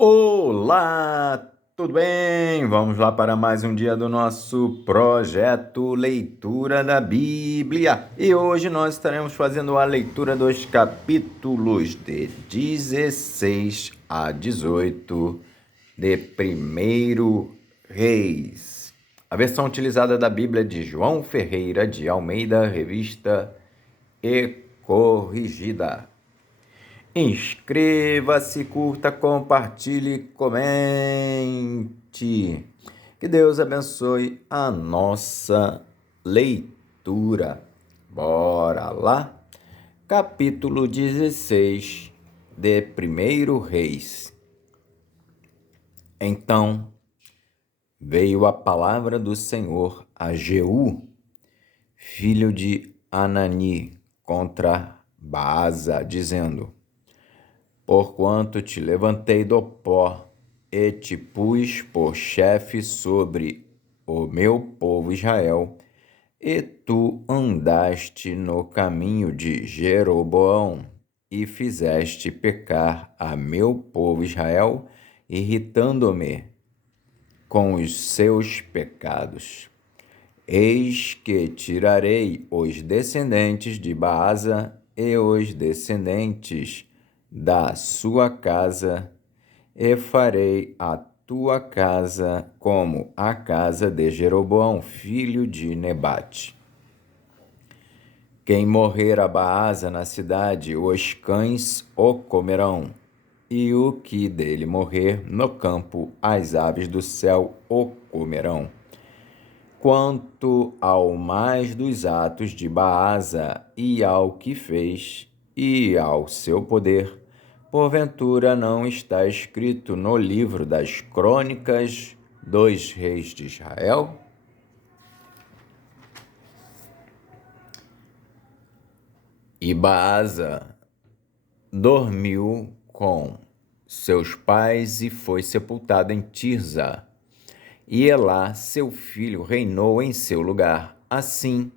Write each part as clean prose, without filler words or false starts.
Olá, tudo bem? Vamos lá para mais um dia do nosso projeto Leitura da Bíblia. E hoje nós estaremos fazendo a leitura dos capítulos de 16 a 18 de 1 Reis. A versão utilizada da Bíblia é de João Ferreira de Almeida, revista e corrigida. Inscreva-se, curta, compartilhe, comente. Que Deus abençoe a nossa leitura. Bora lá? Capítulo 16 de 1 Reis. Então veio a palavra do Senhor a Jeú, filho de Anani, contra Baasa, dizendo: Porquanto te levantei do pó e te pus por chefe sobre o meu povo Israel, e tu andaste no caminho de Jeroboão, e fizeste pecar a meu povo Israel, irritando-me com os seus pecados. Eis que tirarei os descendentes de Baasa e os descendentes da sua casa, e farei a tua casa como a casa de Jeroboão, filho de Nebate. Quem morrer a Baasa na cidade, os cães o comerão, e o que dele morrer no campo, as aves do céu o comerão. Quanto ao mais dos atos de Baasa e ao que fez, e ao seu poder, porventura não está escrito no livro das crônicas dos reis de Israel? E Baasa dormiu com seus pais e foi sepultado em Tirza. E Elá, seu filho, reinou em seu lugar. Assim,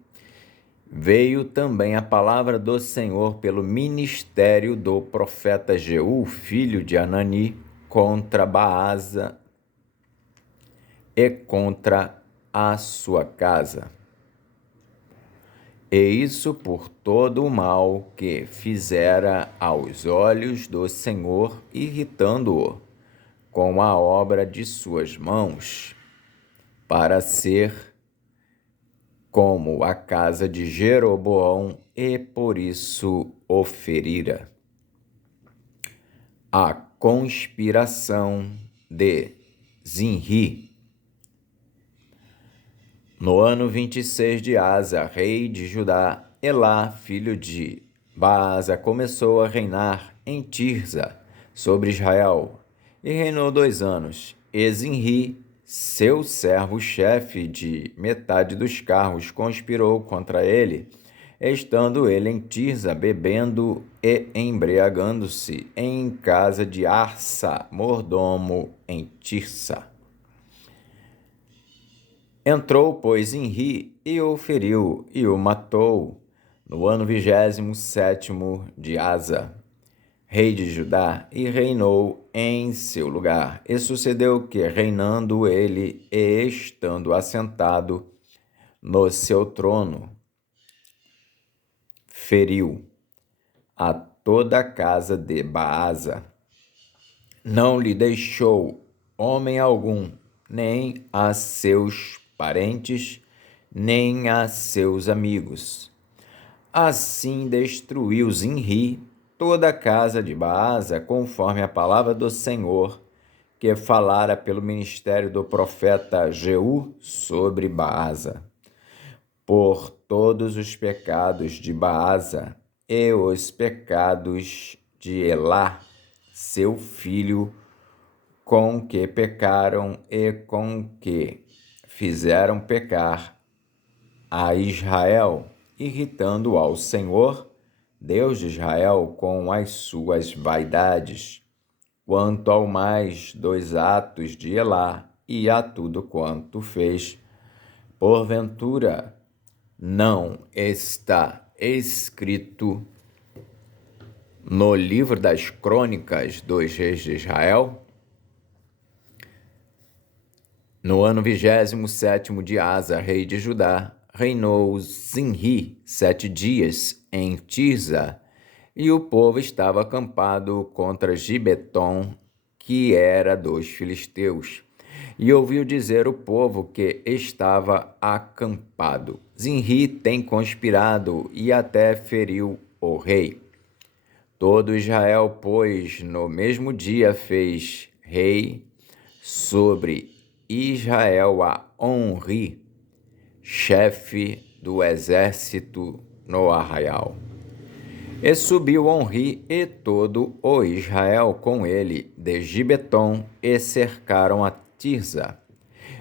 veio também a palavra do Senhor pelo ministério do profeta Jeú, filho de Anani, contra Baasa e contra a sua casa. E isso por todo o mal que fizera aos olhos do Senhor, irritando-o com a obra de suas mãos, para ser como a casa de Jeroboão, e por isso o ferira. A conspiração de Zinri. No ano 26 de Asa, rei de Judá, Elá, filho de Baasa, começou a reinar em Tirza, sobre Israel, e reinou 2 anos. E Zinri, seu servo-chefe de metade dos carros, conspirou contra ele, estando ele em Tirza, bebendo e embriagando-se em casa de Arsa, mordomo em Tirsa. Entrou, pois, Zinri e o feriu e o matou no ano 27º de Asa, rei de Judá, e reinou em seu lugar. E sucedeu que, reinando ele e estando assentado no seu trono, feriu a toda a casa de Baasa. Não lhe deixou homem algum, nem a seus parentes, nem a seus amigos. Assim destruiu Zinri toda a casa de Baasa, conforme a palavra do Senhor, que falara pelo ministério do profeta Jeú sobre Baasa. Por todos os pecados de Baasa e os pecados de Elá, seu filho, com que pecaram e com que fizeram pecar a Israel, irritando ao Senhor, Deus de Israel, com as suas vaidades, quanto ao mais dos atos de Elá e a tudo quanto fez. Porventura, não está escrito no livro das crônicas dos reis de Israel? No ano 27º de Asa, rei de Judá, reinou Zinri 7 dias em Tirza, e o povo estava acampado contra Gibeton, que era dos filisteus. E ouviu dizer o povo que estava acampado: Zinri tem conspirado e até feriu o rei. Todo Israel, pois, no mesmo dia fez rei sobre Israel a Onri, chefe do exército no arraial. E subiu Onri e todo o Israel com ele de Gibeton e cercaram a Tirza.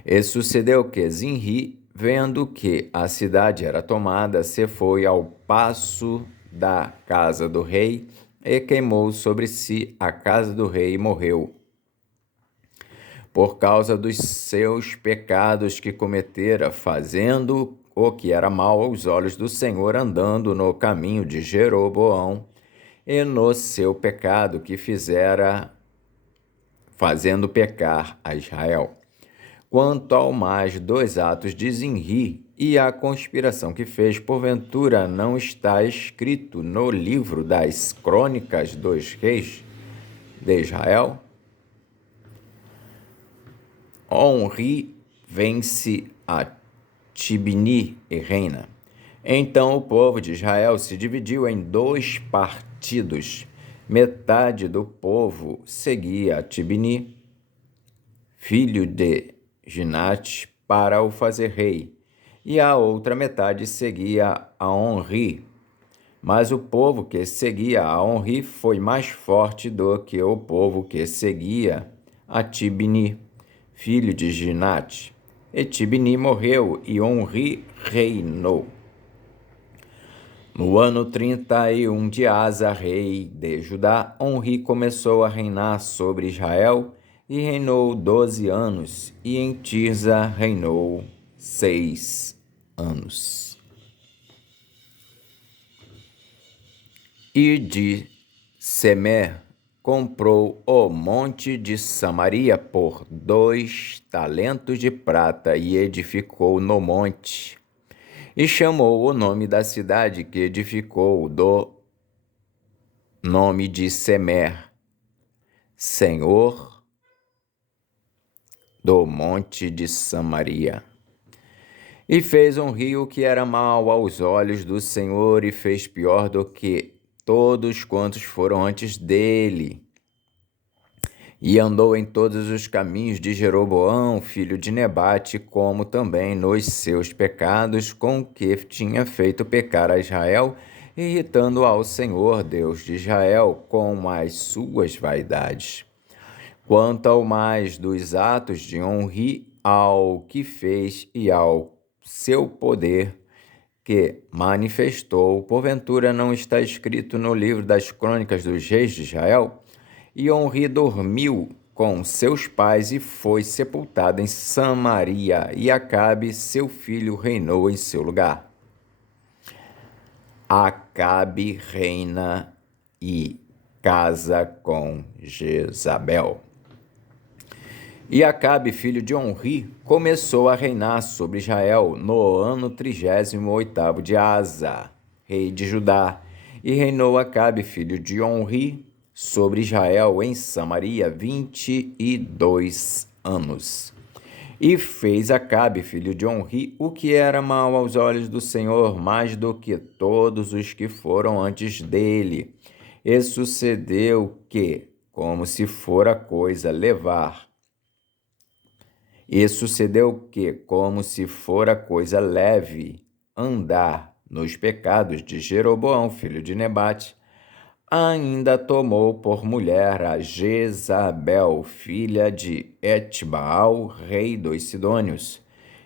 E sucedeu que Zinri, vendo que a cidade era tomada, se foi ao paço da casa do rei e queimou sobre si a casa do rei e morreu. Por causa dos seus pecados que cometera, fazendo o que era mal aos olhos do Senhor, andando no caminho de Jeroboão, e no seu pecado que fizera, fazendo pecar a Israel. Quanto ao mais dos atos de Zinri e a conspiração que fez, porventura não está escrito no livro das crônicas dos reis de Israel? Onri vence a Tibni e reina. Então o povo de Israel se dividiu em 2 partidos. Metade do povo seguia Tibni, filho de Ginate, para o fazer rei, e a outra metade seguia a Onri. Mas o povo que seguia a Onri foi mais forte do que o povo que seguia a Tibni, filho de Ginate. E Tibni morreu e Onri reinou. No ano 31 de Asa, rei de Judá, Onri começou a reinar sobre Israel e reinou 12 anos, e em Tirza reinou 6 anos. E de Semer comprou o monte de Samaria por 2 talentos de prata e edificou no monte. E chamou o nome da cidade que edificou do nome de Semer, Senhor do monte de Samaria. E fez um rio que era mau aos olhos do Senhor e fez pior do que todos quantos foram antes dele. E andou em todos os caminhos de Jeroboão, filho de Nebate, como também nos seus pecados, com que tinha feito pecar a Israel, irritando ao Senhor, Deus de Israel, com as suas vaidades. Quanto ao mais dos atos de Onri, ao que fez e ao seu poder que manifestou, porventura não está escrito no livro das crônicas dos reis de Israel? E Onri dormiu com seus pais e foi sepultado em Samaria, e Acabe, seu filho, reinou em seu lugar. Acabe reina e casa com Jezabel. E Acabe, filho de Onri, começou a reinar sobre Israel no ano 38º de Asa, rei de Judá, e reinou Acabe, filho de Onri, sobre Israel em Samaria 22 anos. E fez Acabe, filho de Onri, o que era mal aos olhos do Senhor, mais do que todos os que foram antes dele. E sucedeu que, como se fora coisa leve, andar nos pecados de Jeroboão, filho de Nebate, ainda tomou por mulher a Jezabel, filha de Etbaal, rei dos Sidônios,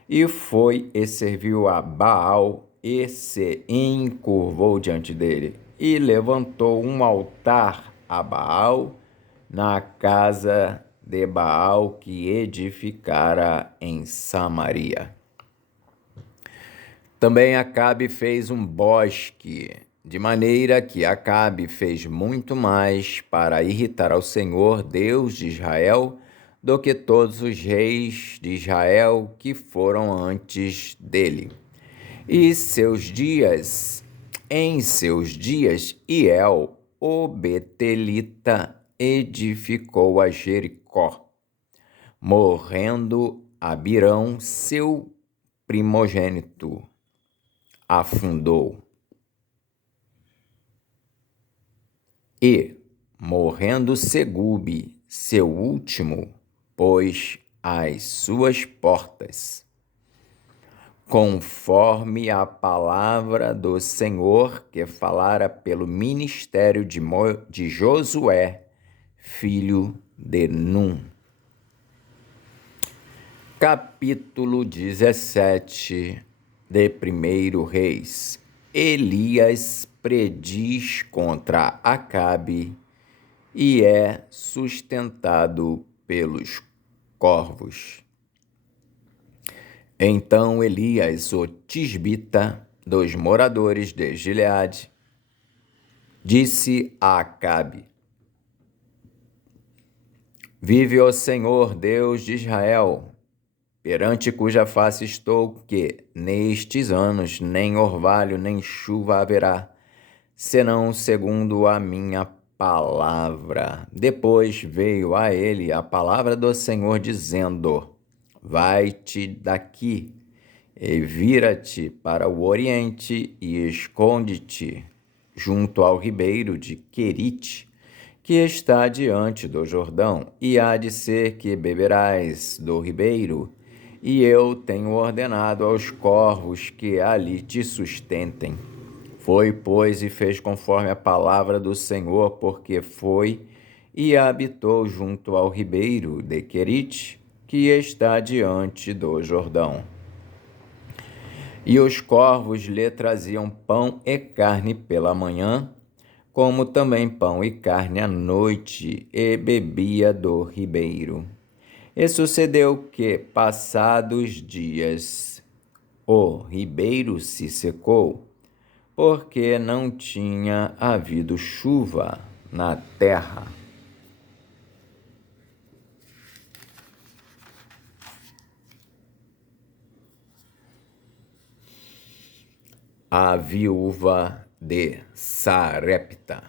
e foi e serviu a Baal, e se encurvou diante dele, e levantou um altar a Baal na casa de Baal que edificara em Samaria. Também Acabe fez um bosque, de maneira que Acabe fez muito mais para irritar ao Senhor, Deus de Israel, do que todos os reis de Israel que foram antes dele. Em seus dias, Hiel, o betelita, edificou a Jericó, morrendo Abirão, seu primogênito, afundou. E, morrendo Segube, seu último, pôs as suas portas, conforme a palavra do Senhor que falara pelo ministério de Josué, filho de Num. Capítulo 17 de 1 Reis. Elias prediz contra Acabe e é sustentado pelos corvos. Então Elias, o tisbita, dos moradores de Gileade, disse a Acabe: Vive o Senhor Deus de Israel, perante cuja face estou, que nestes anos nem orvalho nem chuva haverá, senão segundo a minha palavra. Depois veio a ele a palavra do Senhor, dizendo: Vai-te daqui e vira-te para o oriente e esconde-te junto ao ribeiro de Querite, que está diante do Jordão, e há de ser que beberás do ribeiro, e eu tenho ordenado aos corvos que ali te sustentem. Foi, pois, e fez conforme a palavra do Senhor, porque foi e habitou junto ao ribeiro de Querite, que está diante do Jordão. E os corvos lhe traziam pão e carne pela manhã, como também pão e carne à noite, e bebia do ribeiro. E sucedeu que, passados dias, o ribeiro se secou, porque não tinha havido chuva na terra. A viúva de Sarepta.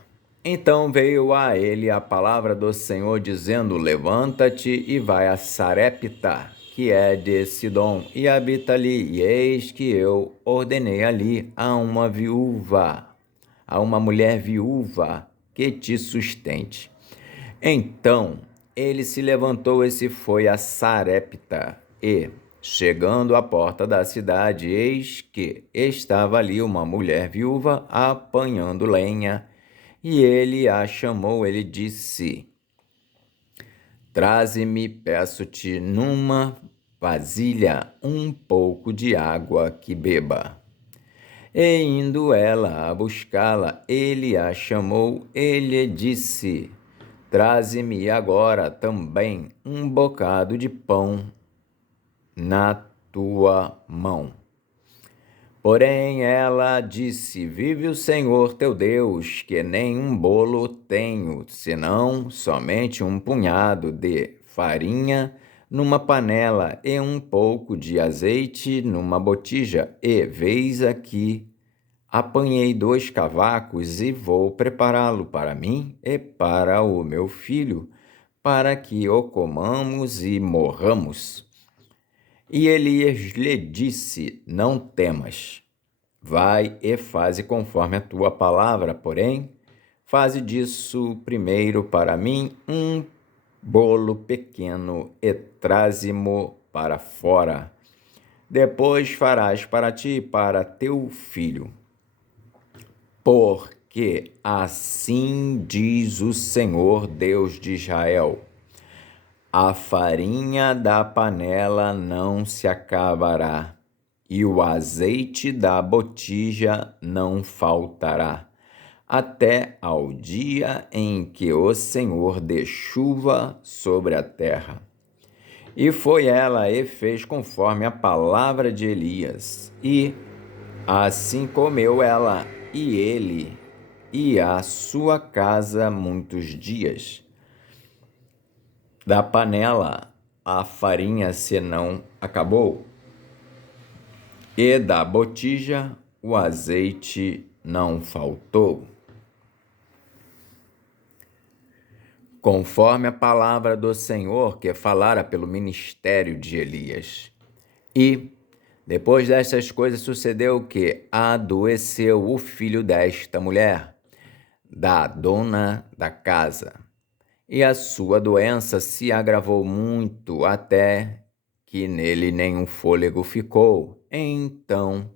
Então veio a ele a palavra do Senhor, dizendo: Levanta-te e vai a Sarepta, que é de Sidom, e habita ali. E eis que eu ordenei ali a uma mulher viúva, que te sustente. Então ele se levantou e se foi a Sarepta, e, chegando à porta da cidade, eis que estava ali uma mulher viúva apanhando lenha, e ele a chamou. Ele disse: Traze-me, peço-te, numa vasilha um pouco de água que beba. E indo ela a buscá-la, ele a chamou. Ele disse: Traze-me agora também um bocado de pão na tua mão. Porém ela disse: Vive o Senhor teu Deus, que nem um bolo tenho, senão somente um punhado de farinha numa panela e um pouco de azeite numa botija. E veis aqui, apanhei 2 cavacos e vou prepará-lo para mim e para o meu filho, para que o comamos e morramos. E Elias lhe disse: Não temas, vai e faze conforme a tua palavra, porém, faze disso primeiro para mim um bolo pequeno e traze-mo para fora. Depois farás para ti e para teu filho. Porque assim diz o Senhor Deus de Israel: a farinha da panela não se acabará, e o azeite da botija não faltará, até ao dia em que o Senhor dê chuva sobre a terra. E foi ela e fez conforme a palavra de Elias, e assim comeu ela e ele e a sua casa muitos dias. da panela a farinha se não acabou, e da botija o azeite não faltou. Conforme a palavra do Senhor que falara pelo ministério de Elias. E, depois destas coisas, sucedeu que adoeceu o filho desta mulher, da dona da casa, e a sua doença se agravou muito até que nele nenhum fôlego ficou. Então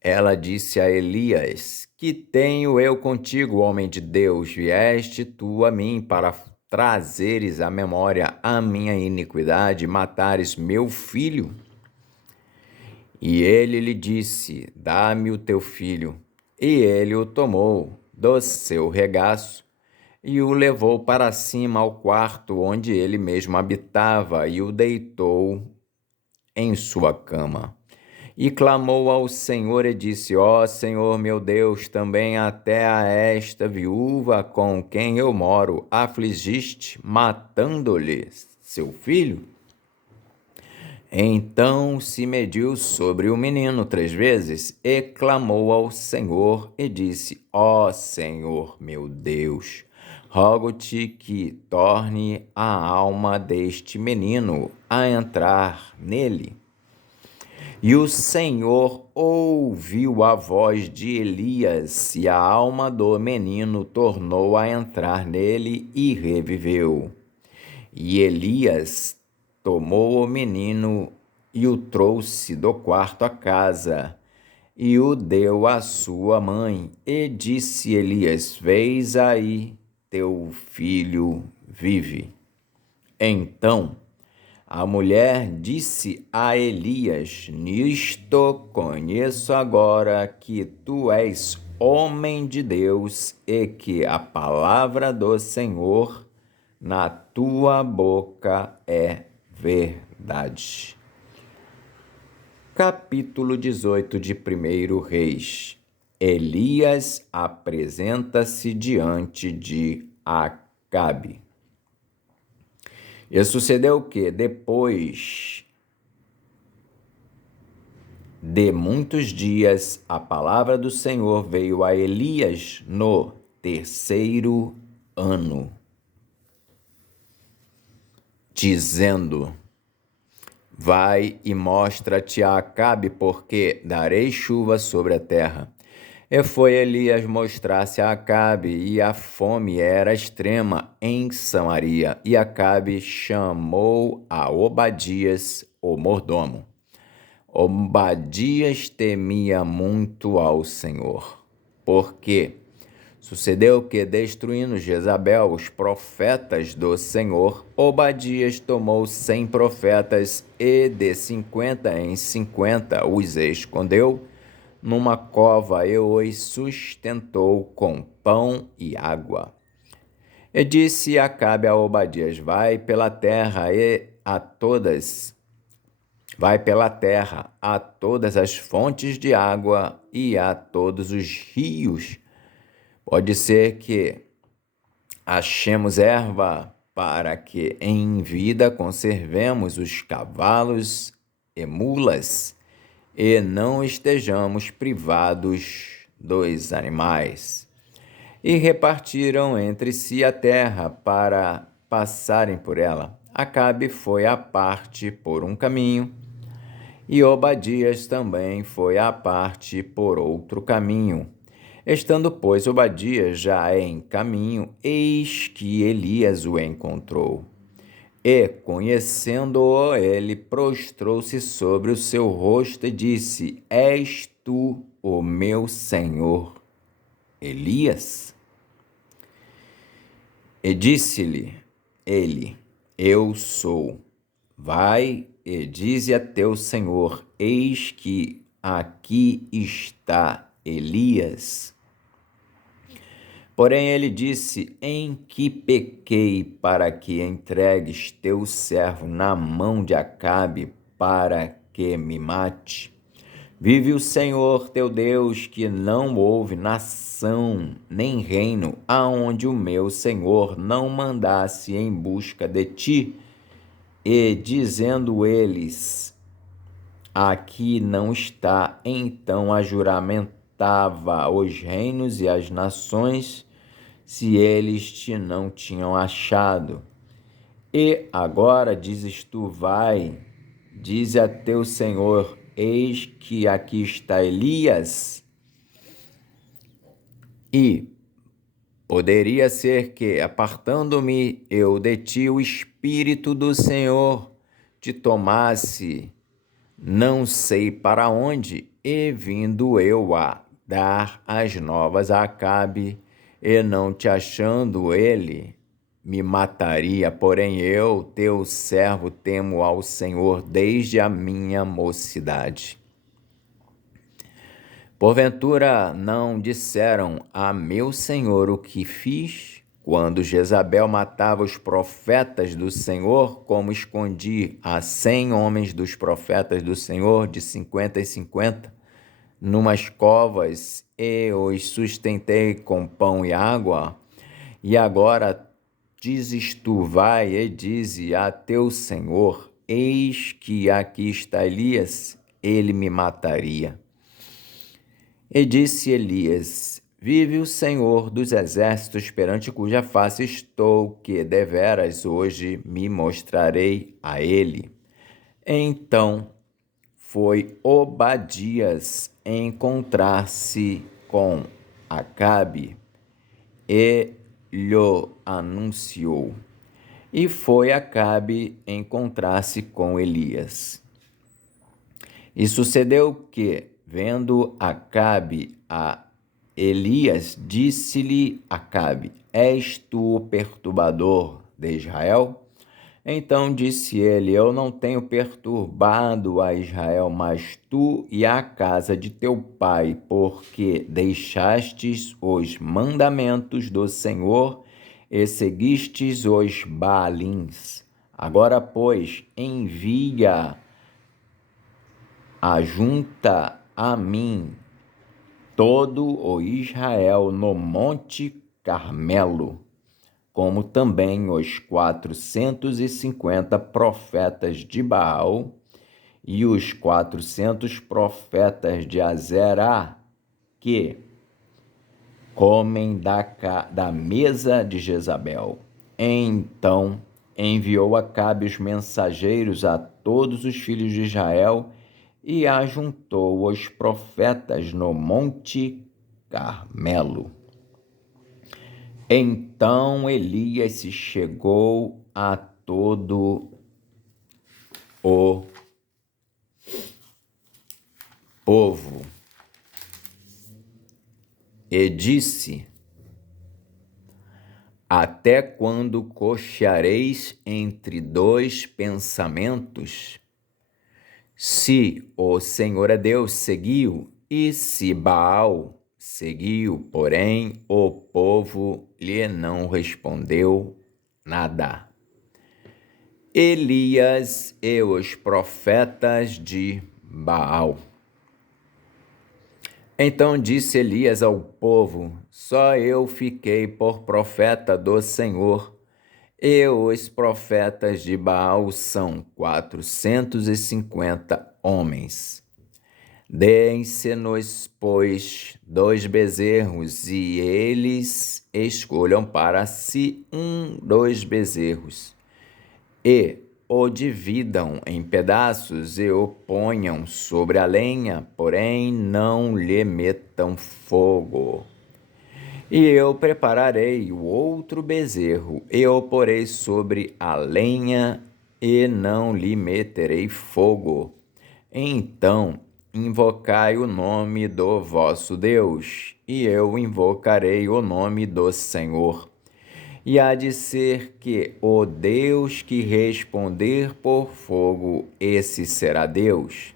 ela disse a Elias: Que tenho eu contigo, homem de Deus? Vieste tu a mim para trazeres à memória a minha iniquidade e matares meu filho? E ele lhe disse: Dá-me o teu filho. E ele o tomou do seu regaço e o levou para cima ao quarto onde ele mesmo habitava e o deitou em sua cama. E clamou ao Senhor e disse: Ó Senhor meu Deus, também até a esta viúva com quem eu moro afligiste, matando-lhe seu filho? Então se mediu sobre o menino 3 vezes e clamou ao Senhor e disse: Ó Senhor meu Deus, rogo-te que torne a alma deste menino a entrar nele. E o Senhor ouviu a voz de Elias, e a alma do menino tornou a entrar nele e reviveu. E Elias tomou o menino e o trouxe do quarto à casa, e o deu à sua mãe. E disse Elias: Vês aí, teu filho vive. Então a mulher disse a Elias: Nisto conheço agora que tu és homem de Deus e que a palavra do Senhor na tua boca é verdade. Capítulo 18 de 1 Reis. Elias apresenta-se diante de Acabe. E sucedeu que, depois de muitos dias, a palavra do Senhor veio a Elias no 3º ano, dizendo: Vai e mostra-te a Acabe, porque darei chuva sobre a terra. E foi Elias mostrar-se a Acabe, e a fome era extrema em Samaria. E Acabe chamou a Obadias, o mordomo. Obadias temia muito ao Senhor, porque sucedeu que, destruindo Jezabel os profetas do Senhor, Obadias tomou 100 profetas e de 50 em 50 os escondeu numa cova e os sustentou com pão e água. E disse Acabe a Obadias: Vai pela terra a todas as fontes de água e a todos os rios. Pode ser que achemos erva para que em vida conservemos os cavalos e mulas e não estejamos privados dos animais. E repartiram entre si a terra para passarem por ela. Acabe foi à parte por um caminho, e Obadias também foi à parte por outro caminho. Estando, pois, Obadias já em caminho, eis que Elias o encontrou. E, conhecendo-o, ele prostrou-se sobre o seu rosto e disse: És tu o meu senhor Elias? E disse-lhe ele: Eu sou. Vai e dize a teu senhor: Eis que aqui está Elias. Porém ele disse: Em que pequei para que entregues teu servo na mão de Acabe para que me mate? Vive o Senhor teu Deus, que não houve nação nem reino aonde o meu Senhor não mandasse em busca de ti, e dizendo eles: aqui não está, então ajuramentava os reinos e as nações, se eles te não tinham achado. E agora dizes tu: vai, dize a teu Senhor: eis que aqui está Elias. E poderia ser que, apartando-me eu de ti, o Espírito do Senhor te tomasse, não sei para onde, e vindo eu a dar as novas a Acabe, e não te achando ele, me mataria. Porém eu, teu servo, temo ao Senhor desde a minha mocidade. Porventura não disseram a meu senhor o que fiz, quando Jezabel matava os profetas do Senhor, como escondi a 100 homens dos profetas do Senhor, de 50 em 50, numas covas, e os sustentei com pão e água? E agora dizes tu: vai e dize a teu senhor: eis que aqui está Elias, ele me mataria. E disse Elias: vive o Senhor dos exércitos, perante cuja face estou, que deveras hoje me mostrarei a ele. Então foi Obadias encontrar-se com Acabe e lhe anunciou. E foi Acabe encontrar-se com Elias. E sucedeu que, vendo Acabe a Elias, disse-lhe Acabe: és tu o perturbador de Israel? Então disse ele: eu não tenho perturbado a Israel, mas tu e a casa de teu pai, porque deixastes os mandamentos do Senhor e seguistes os Baalins. Agora, pois, envia ajunta a mim todo o Israel no monte Carmelo, como também os 450 profetas de Baal e os 400 profetas de Azerá, que comem da mesa de Jezabel. Então enviou Acabe os mensageiros a todos os filhos de Israel e ajuntou os profetas no monte Carmelo. Então Elias se chegou a todo o povo e disse: até quando cocheareis entre dois pensamentos? Se o Senhor é Deus, seguiu, e se Baal, seguiu. Porém o povo lhe não respondeu nada. Elias e os profetas de Baal. Então disse Elias ao povo: só eu fiquei por profeta do Senhor, e os profetas de Baal são 450 homens. Deem-se-nos, pois, 2 bezerros, e eles escolham para si 2 bezerros, e o dividam em pedaços e o ponham sobre a lenha, porém não lhe metam fogo. E eu prepararei o outro bezerro, e o porei sobre a lenha, e não lhe meterei fogo. Então invocai o nome do vosso Deus, e eu invocarei o nome do Senhor. E há de ser que o Deus que responder por fogo, esse será Deus.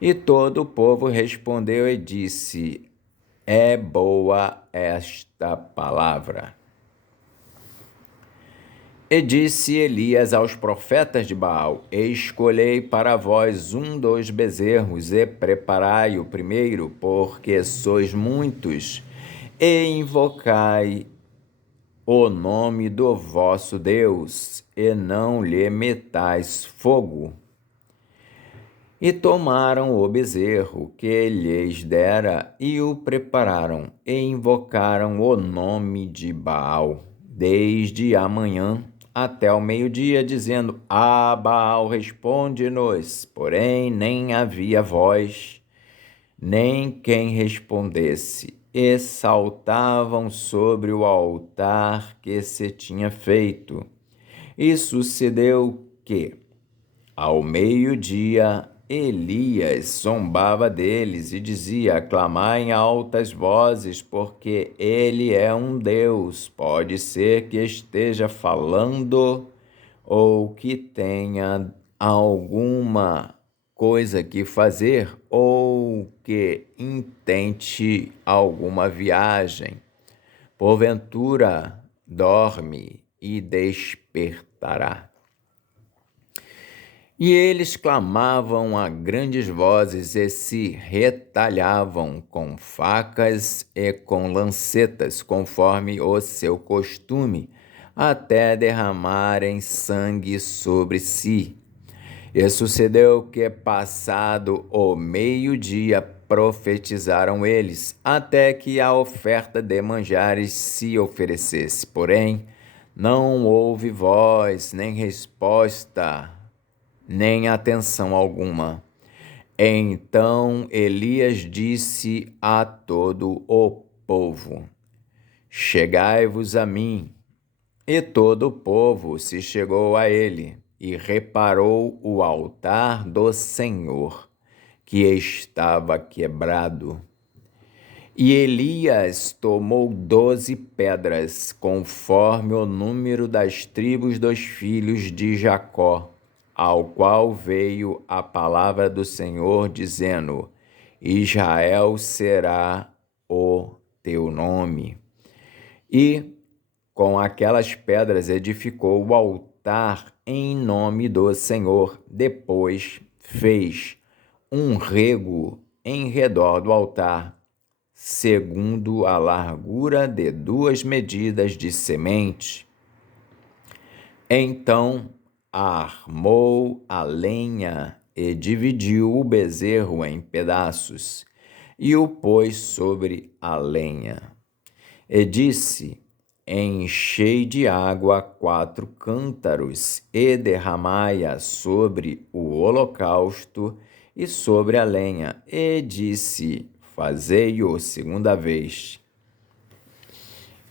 E todo o povo respondeu e disse: é boa esta palavra. E disse Elias aos profetas de Baal: Escolhei para vós 2 bezerros e preparai o primeiro, porque sois muitos, e invocai o nome do vosso Deus, e não lhe metais fogo. E tomaram o bezerro que lhes dera e o prepararam, e invocaram o nome de Baal, desde a manhã até o meio-dia, dizendo: Baal, responde-nos. Porém, nem havia voz, nem quem respondesse, e saltavam sobre o altar que se tinha feito. E sucedeu que, ao meio-dia, Elias zombava deles e dizia: Clamai em altas vozes, porque ele é um Deus. Pode ser que esteja falando ou que tenha alguma coisa que fazer ou que intente alguma viagem. Porventura, dorme e despertará. E eles clamavam a grandes vozes e se retalhavam com facas e com lancetas, conforme o seu costume, até derramarem sangue sobre si. E sucedeu que, passado o meio-dia, profetizaram eles, até que a oferta de manjares se oferecesse. Porém, não houve voz, nem resposta, nem atenção alguma. Então Elias disse a todo o povo: Chegai-vos a mim. E todo o povo se chegou a ele, e reparou o altar do Senhor, que estava quebrado. E Elias tomou 12 pedras, conforme o número das tribos dos filhos de Jacó, ao qual veio a palavra do Senhor, dizendo: Israel será o teu nome. E com aquelas pedras edificou o altar em nome do Senhor. Depois fez um rego em redor do altar, segundo a largura de 2 medidas de semente. Então armou a lenha e dividiu o bezerro em pedaços e o pôs sobre a lenha. E disse: Enchei de água 4 cântaros e derramai-a sobre o holocausto e sobre a lenha. E disse: Fazei-o segunda vez.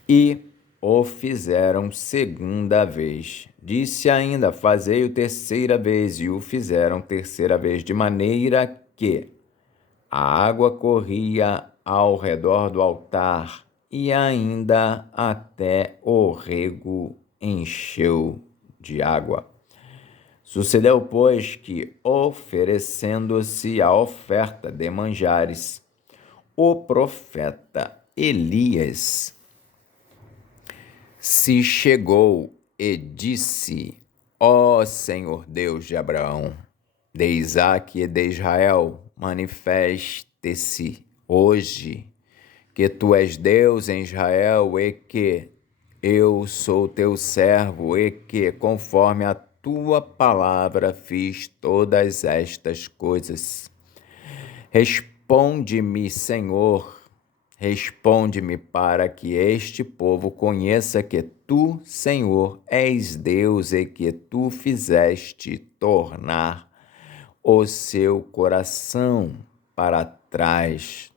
E o fizeram segunda vez. Disse ainda: Fazei-o terceira vez. E o fizeram terceira vez, de maneira que a água corria ao redor do altar, e ainda até o rego encheu de água. Sucedeu, pois, que, oferecendo-se a oferta de manjares, o profeta Elias se chegou e disse: Ó Senhor Deus de Abraão, de Isaque e de Israel, manifeste-se hoje que tu és Deus em Israel e que eu sou teu servo e que, conforme a tua palavra, fiz todas estas coisas. Responde-me, Senhor, responde-me, para que este povo conheça que tu, Senhor, és Deus e que tu fizeste tornar o seu coração para trás.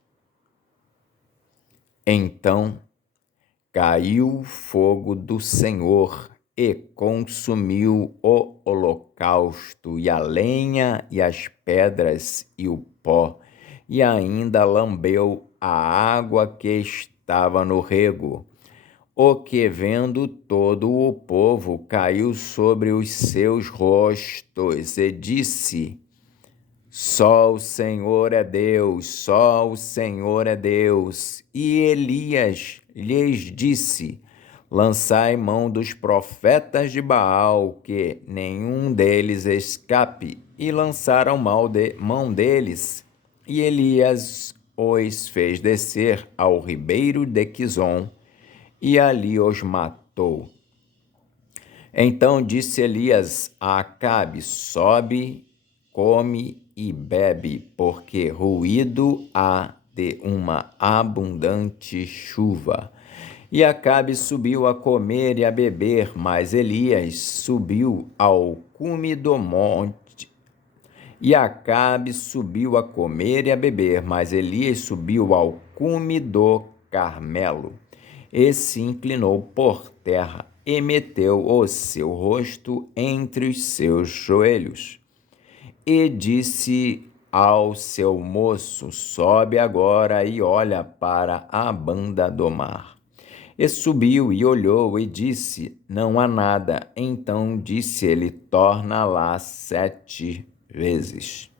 Então caiu o fogo do Senhor e consumiu o holocausto, e a lenha, e as pedras, e o pó, e ainda lambeu a água que estava no rego. O que, vendo todo o povo, caiu sobre os seus rostos e disse: Só o Senhor é Deus, só o Senhor é Deus. E Elias lhes disse: Lançai mão dos profetas de Baal, que nenhum deles escape. E lançaram mão deles, e Elias os fez descer ao ribeiro de Quizon, e ali os matou. Então disse Elias a Acabe: sobe, come e bebe, porque ruído há de uma abundante chuva. E Acabe subiu a comer e a beber, mas Elias subiu ao cume do monte. E Acabe subiu a comer e a beber, mas Elias subiu ao cume do Carmelo, e se inclinou por terra, e meteu o seu rosto entre os seus joelhos. E disse ao seu moço: sobe agora e olha para a banda do mar. E subiu e olhou e disse: não há nada. Então disse ele: torna lá 7 vezes.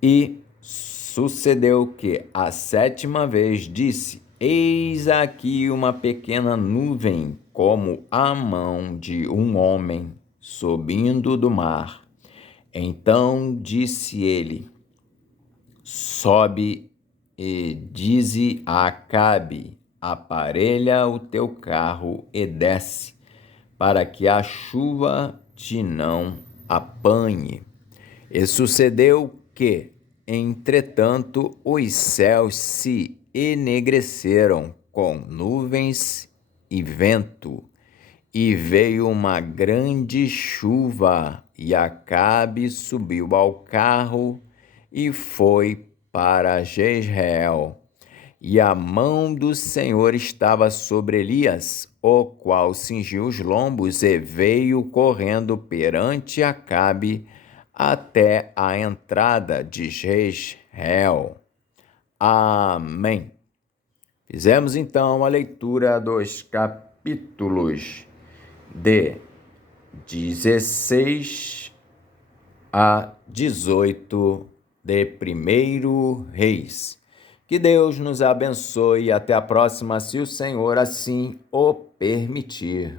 E sucedeu que a 7ª vez disse: eis aqui uma pequena nuvem, como a mão de um homem, subindo do mar. Então disse ele: sobe e dize a Acabe: aparelha o teu carro e desce, para que a chuva te não apanhe. E sucedeu que, entretanto, os céus se enegreceram com nuvens e vento, e veio uma grande chuva, e Acabe subiu ao carro e foi para Jezreel. E a mão do Senhor estava sobre Elias, o qual cingiu os lombos e veio correndo perante Acabe até a entrada de Jezreel. Amém. Fizemos então a leitura dos capítulos de 16 a 18 de 1 Reis. Que Deus nos abençoe e até a próxima, se o Senhor assim o permitir.